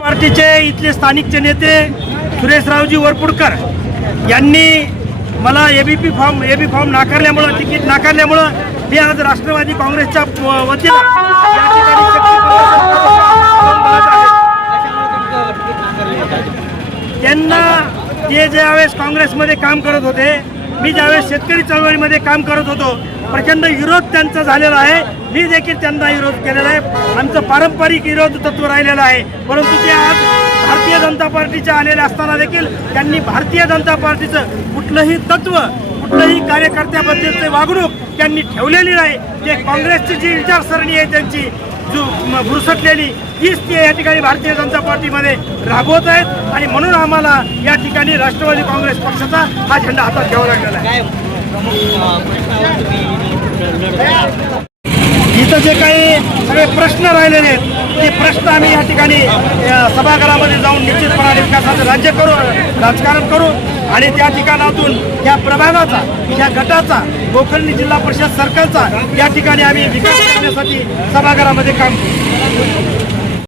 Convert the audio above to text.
पार्टीचे इथले स्थानिकचे नेते सुरेशरावजी वरपुडकर यांनी मला एबी फॉर्म नाकारल्यामुळं, तिकीट नाकारल्यामुळं मी आज राष्ट्रवादी काँग्रेसच्या वतीनं या ठिकाणी त्यांना ते ज्यावेळेस काँग्रेसमध्ये काम करत होते, मी ज्यावेळेस शेतकरी चळवळीमध्ये काम करत होतो, प्रचंड विरोध त्यांचा झालेला आहे. मी देखील त्यांना विरोध केलेला आहे. आमचं पारंपरिक विरोध तत्व राहिलेलं आहे. परंतु ते आज भारतीय जनता पार्टीच्या आलेले असताना देखील त्यांनी भारतीय जनता पार्टीचं कुठलंही तत्व, कुठलंही कार्यकर्त्याबद्दलचे वागणूक त्यांनी ठेवलेली नाही. ते काँग्रेसची जी विचारसरणी आहे त्यांची जो भुरसटलेली तीच ते या ठिकाणी भारतीय जनता पार्टीमध्ये राबवत आहेत. आणि म्हणून आम्हाला या ठिकाणी राष्ट्रवादी काँग्रेस पक्षाचा हा झेंडा हातात घ्यावा लागलेला आहे. इथं जे काही सगळे प्रश्न राहिलेले आहेत ते प्रश्न आम्ही या ठिकाणी सभागृहामध्ये जाऊन निश्चितपणाने विकासाचं राजकारण करू आणि त्या ठिकाणातून या प्रभागाचा, या गटाचा, गोकर्णी जिल्हा परिषद सर्कलचा या ठिकाणी आम्ही विकास करण्यासाठी सभागृहामध्ये काम करू.